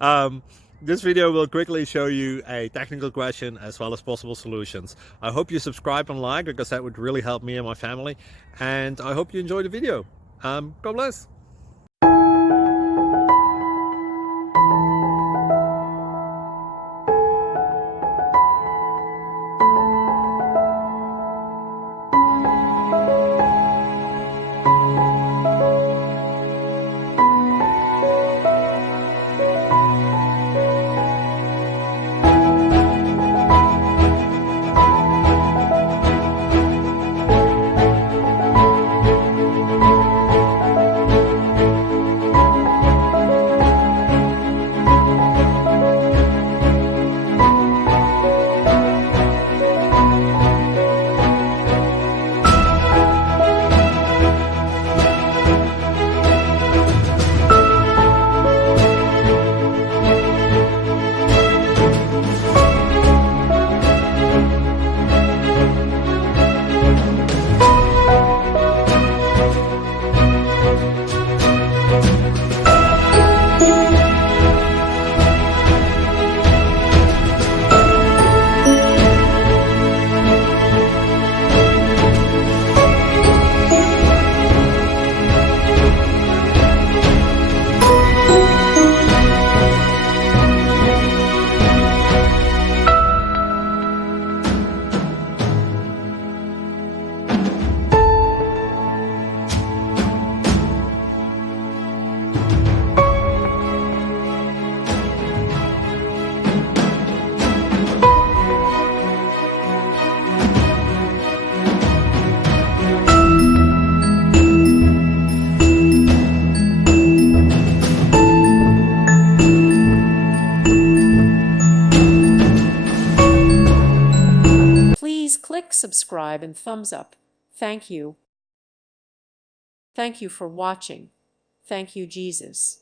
um, this video will quickly show you a technical question as well as possible solutions. I hope you subscribe and like, because that would really help me and my family. And I hope you enjoy the video. God bless. Please click subscribe and thumbs up. Thank you. Thank you for watching. Thank you, Jesus.